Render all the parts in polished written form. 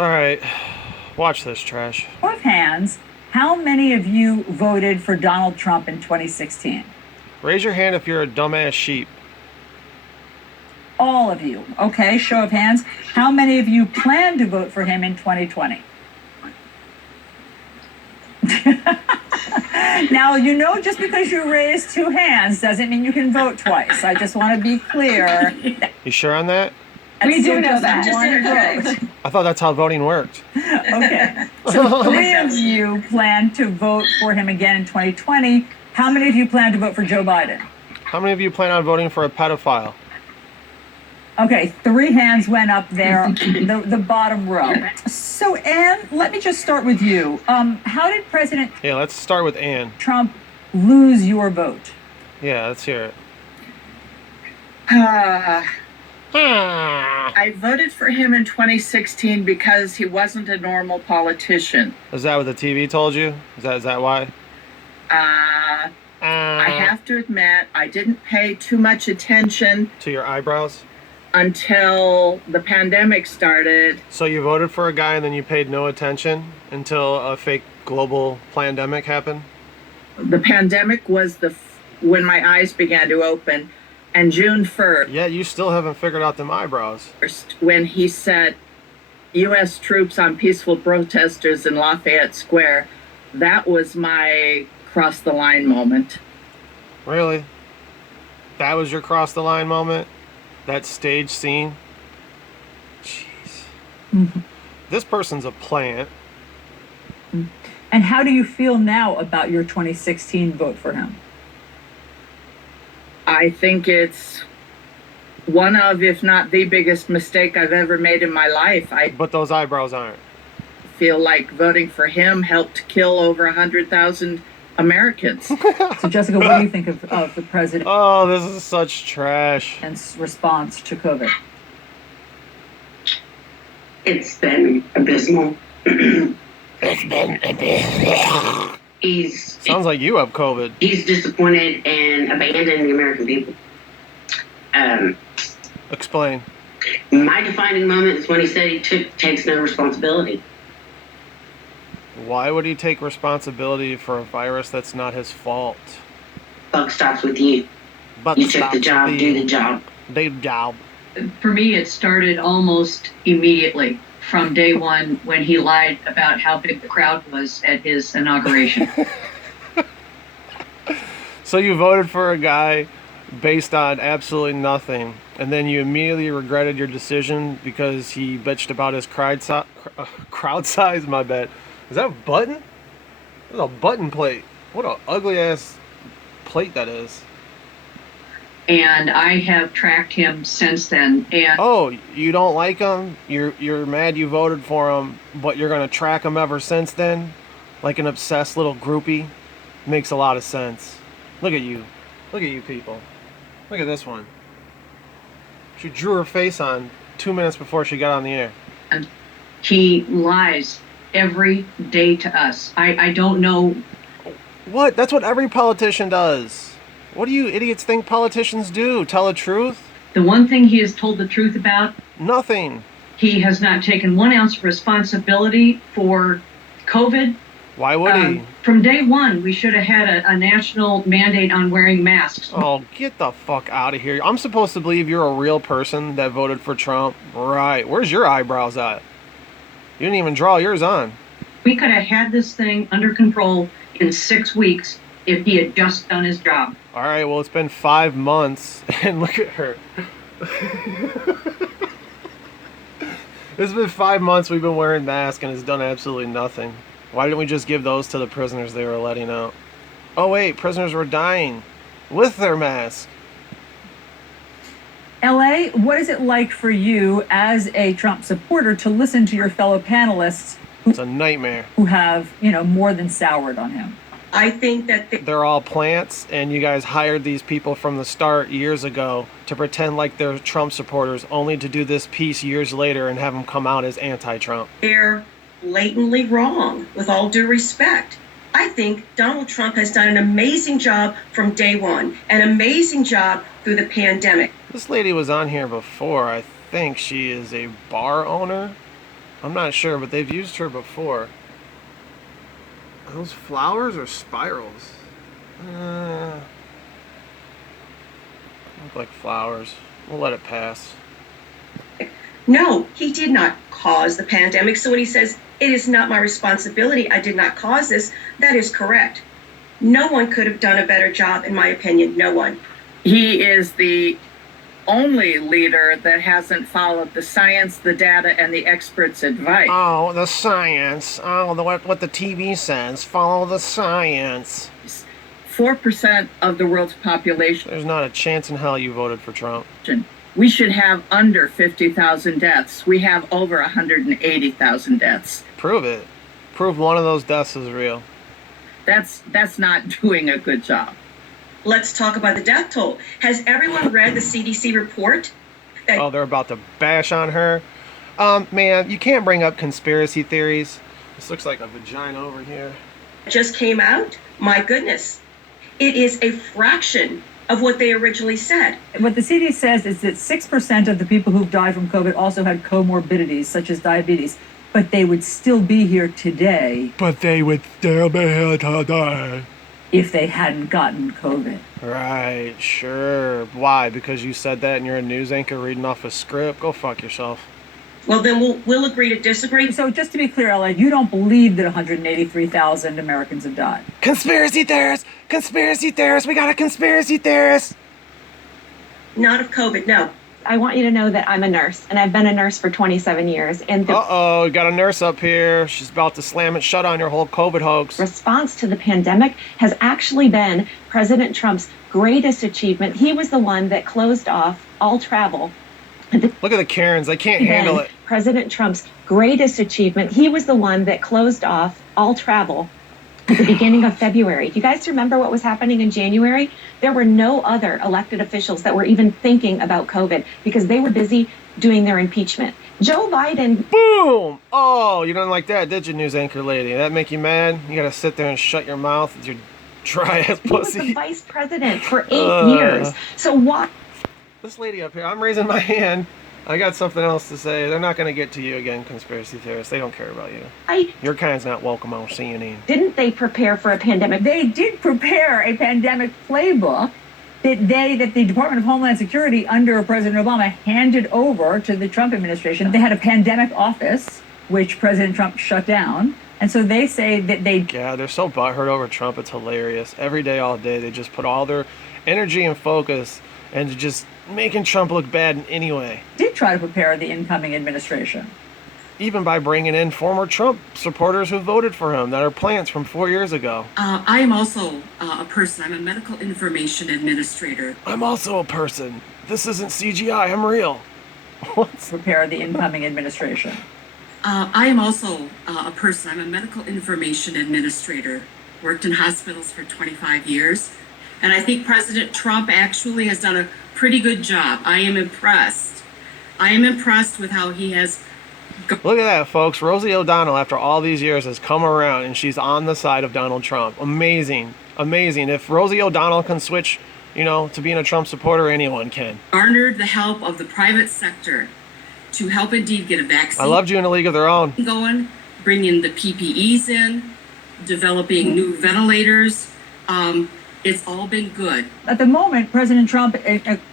All right, watch this trash. Show of hands, how many of you voted for Donald Trump in 2016? Raise your hand if you're a dumbass sheep. All of you. Okay, show of hands. How many of you plan to vote for him in 2020? Now, you know, just because you raise two hands doesn't mean you can vote twice. I just want to be clear. You sure on that? We do know Just that. one vote. I thought that's how voting worked. Okay. So 3 of you plan to vote for him again in 2020. How many of you plan to vote for Joe Biden? How many of you plan on voting for a pedophile? Okay, 3 hands went up there, the bottom row. So, Ann, let me just start with you. How did President Yeah, let's start with Ann. Trump lose your vote? Yeah, let's hear it. I voted for him in 2016 because he wasn't a normal politician. Is that what the TV told you? Is that why? I have to admit, I didn't pay too much attention To your eyebrows? until the pandemic started. So you voted for a guy and then you paid no attention until a fake global pandemic happened? The pandemic was when my eyes began to open, and June 1st, Yeah, you still haven't figured out them eyebrows. when he set U.S. troops on peaceful protesters in Lafayette Square, that was my cross the line moment. Really? That was your cross the line moment? That stage scene? Jeez. Mhm. This person's a plant. And how do you feel now about your 2016 vote for him? I think it's one of, if not the biggest mistake I've ever made in my life. I But those eyebrows aren't. feel like voting for him helped kill over 100,000 Americans. So, Jessica, what do you think of the president's Oh, this is such trash. response to COVID? It's been abysmal. Sounds like you have COVID. He's disappointed and abandoned the American people. Explain. My defining moment is when he said he takes no responsibility. Why would he take responsibility for a virus that's not his fault? Buck stops with you. But You took the job, do the job. Do the job. For me, it started almost immediately from day one when he lied about how big the crowd was at his inauguration. So you voted for a guy based on absolutely nothing, and then you immediately regretted your decision because he bitched about his crowd size? My bad. Is that a button? That's a button plate. What a ugly ass plate that is. And I have tracked him since then. And Oh, you don't like him? You're mad you voted for him, but you're gonna track him ever since then? Like an obsessed little groupie? Makes a lot of sense. Look at you. Look at you people. Look at this one. She drew her face on 2 minutes before she got on the air. he lies every day to us. I don't know. What? That's what every politician does. What do you idiots think politicians do? Tell the truth? The one thing he has told the truth about, Nothing. he has not taken 1 ounce of responsibility for COVID. Why would he? From day one, we should have had a national mandate on wearing masks. Oh, get the fuck out of here. I'm supposed to believe you're a real person that voted for Trump. Right. Where's your eyebrows at? You didn't even draw yours on. We could have had this thing under control in 6 weeks if he had just done his job. All right, well, it's been 5 months, and look at her. It's been 5 months we've been wearing masks, and it's done absolutely nothing. Why didn't we just give those to the prisoners they were letting out? Oh, wait, prisoners were dying with their masks. LA, what is it like for you as a Trump supporter to listen to your fellow panelists It's a nightmare. who have, more than soured on him? I think that They're all plants, and you guys hired these people from the start years ago to pretend like they're Trump supporters, only to do this piece years later and have them come out as anti-Trump. they're blatantly wrong, with all due respect. I think Donald Trump has done an amazing job from day one, an amazing job through the pandemic. This lady was on here before. I think she is a bar owner. I'm not sure, but they've used her before. Are those flowers or spirals? Look like flowers. We'll let it pass. No, he did not cause the pandemic. So when he says, it is not my responsibility, I did not cause this, that is correct. No one could have done a better job, in my opinion. No one. He is the only leader that hasn't followed the science, the data, and the experts' advice. Oh, the science. Oh, what the TV says. Follow the science. 4% of the world's population. There's not a chance in hell you voted for Trump. We should have under 50,000 deaths. We have over 180,000 deaths. Prove it. Prove one of those deaths is real. That's not doing a good job. Let's talk about the death toll. Has everyone read the CDC report? Oh, they're about to bash on her. Man, you can't bring up conspiracy theories. This looks like a vagina over here. Just came out? My goodness. It is a fraction of what they originally said. What the CDC says is that 6% of the people who've died from COVID also had comorbidities, such as diabetes, but they would still be here today But they would still be here today. if they hadn't gotten COVID. Right, sure. Why? Because you said that and you're a news anchor reading off a script? Go fuck yourself. Well, then we'll agree to disagree. So just to be clear, Ella, you don't believe that 183,000 Americans have died? Conspiracy theorists! Conspiracy theorists! We got a conspiracy theorist! Not of COVID, no. I want you to know that I'm a nurse, and I've been a nurse for 27 years. And the Uh-oh, got a nurse up here. She's about to slam it shut on your whole COVID hoax. response to the pandemic has actually been President Trump's greatest achievement. He was the one that closed off all travel. Look at the Karens. They can't handle it. President Trump's greatest achievement. He was the one that closed off all travel at the beginning of February. Do you guys remember what was happening in January? There were no other elected officials that were even thinking about COVID because they were busy doing their impeachment. Joe Biden. Boom! Oh, you don't like that, did you, news anchor lady? That make you mad? You gotta sit there and shut your mouth with your dry ass He was the pussy. vice president for 8 years. So why? This lady up here, I'm raising my hand. I got something else to say. They're not gonna get to you again, conspiracy theorists. They don't care about you. Your kind's not welcome on CNN. Didn't they prepare for a pandemic? They did prepare a pandemic playbook that the Department of Homeland Security under President Obama handed over to the Trump administration. They had a pandemic office, which President Trump shut down. And so they say that they Yeah, they're so butthurt over Trump. It's hilarious. Every day, all day, they just put all their energy and focus into just making Trump look bad in any way. did try to prepare the incoming administration. Even by bringing in former Trump supporters who voted for him that are plants from 4 years ago. I am also a person. I'm a medical information administrator. I'm also a person. This isn't CGI. I'm real. What? Prepare the incoming administration. I am also a person. I'm a medical information administrator. Worked in hospitals for 25 years. And I think President Trump actually has done a pretty good job. I am impressed. I am impressed with how he has. Look at that, folks. Rosie O'Donnell, after all these years, has come around and she's on the side of Donald Trump. Amazing. Amazing. If Rosie O'Donnell can switch, to being a Trump supporter, anyone can. Garnered the help of the private sector to help indeed get a vaccine I loved you in a league of their own. going, bringing the PPEs in, developing new ventilators. It's all been good. At the moment, President Trump,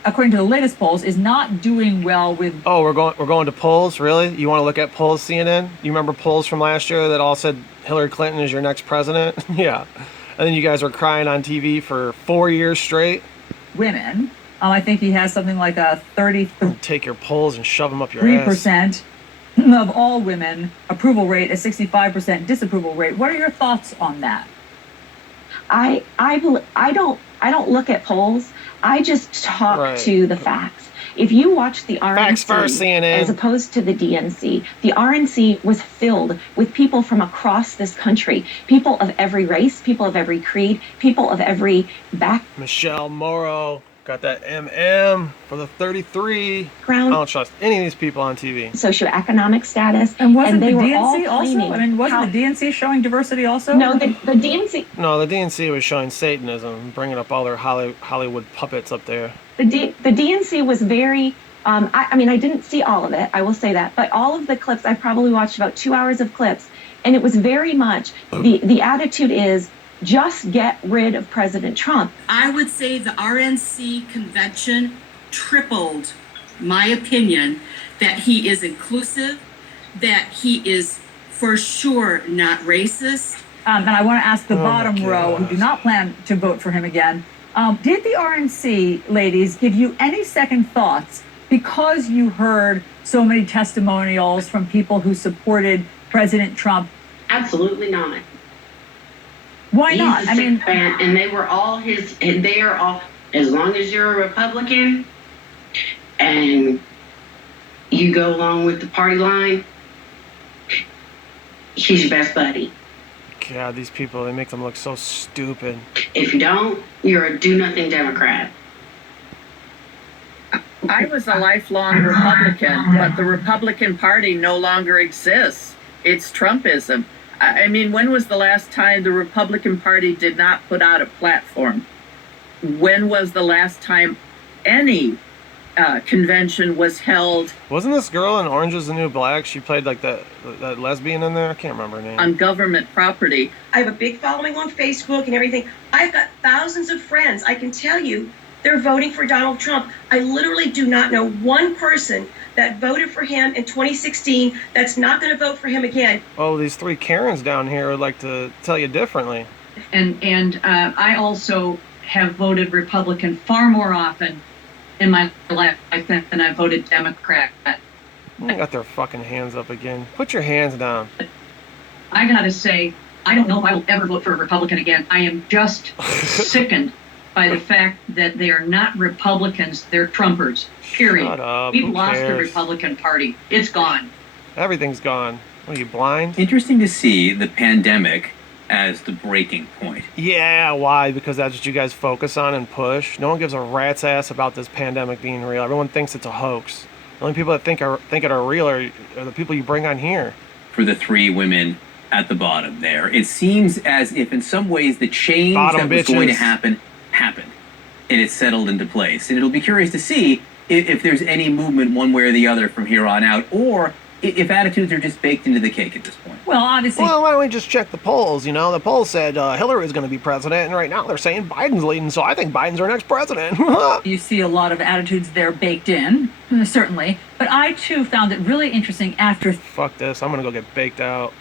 according to the latest polls, is not doing well with. Oh, we're going to polls? Really? You want to look at polls, CNN? You remember polls from last year that all said Hillary Clinton is your next president? Yeah. And then you guys were crying on TV for 4 years straight. Women. I think he has something like a 33% Take your polls and shove them up your ass. of all women approval rate, a 65% disapproval rate. What are your thoughts on that? I don't look at polls. I just talk Right. to the facts. If you watch the RNC Facts first, CNN. as opposed to the DNC, the RNC was filled with people from across this country, people of every race, people of every creed, people of every Michelle Morrow got that MM for the 33. I background, don't trust any of these people on TV. socioeconomic status, And wasn't they the were all DNC also? claiming I mean, wasn't how- the DNC showing diversity also? No, the DNC. No, the DNC was showing Satanism, bringing up all their Hollywood puppets up there. The DNC was very I mean, I didn't see all of it, I will say that, but all of the clips, I probably watched about 2 hours of clips, and it was very much the attitude is just get rid of President Trump. I would say the RNC convention tripled my opinion that he is inclusive, that he is for sure not racist. And I want to ask the Oh, my bottom row who gosh. do not plan to vote for him again. Did the RNC ladies give you any second thoughts because you heard so many testimonials from people who supported President Trump? Absolutely not. Why He's not? a I mean, sick fan, and they were all his. And they are all. As long as you're a Republican, and you go along with the party line, he's your best buddy. God, these people, they make them look so stupid. If you don't, you're a do-nothing Democrat. I was a lifelong Republican, but the Republican Party no longer exists. It's Trumpism. I mean, when was the last time the Republican Party did not put out a platform? When was the last time any convention was held Wasn't this girl in Orange is the New Black? She played like that lesbian in there? I can't remember her name. on government property? I have a big following on Facebook and everything. I've got thousands of friends. I can tell you they're voting for Donald Trump. I literally do not know one person that voted for him in 2016 that's not going to vote for him again. Oh, these three Karens down here would like to tell you differently. And I also have voted Republican far more often in my life than I voted Democrat. They got their fucking hands up again. Put your hands down. I gotta say, I don't know if I will ever vote for a Republican again. I am just sickened by the fact that they are not Republicans, they're Trumpers. Period. Shut up. We've Who lost the cares? Republican Party. It's gone. Everything's gone. What are you, blind? Interesting to see the pandemic as the breaking point. Yeah, why? Because that's what you guys focus on and push. No one gives a rat's ass about this pandemic being real. Everyone thinks it's a hoax. The only people that think it are real are the people you bring on here. For the three women at the bottom there, it seems as if in some ways the change Bottom that was going to bitches. happen happened, and it's settled into place. And it'll be curious to see if there's any movement one way or the other from here on out, or if attitudes are just baked into the cake at this point. well, obviously, Well, why don't we just check the polls? You know, the polls said Hillary was going to be president, and right now they're saying Biden's leading, so I think Biden's our next president. you see a lot of attitudes there baked in, certainly. But I, too, found it really interesting after Fuck this. I'm going to go get baked out.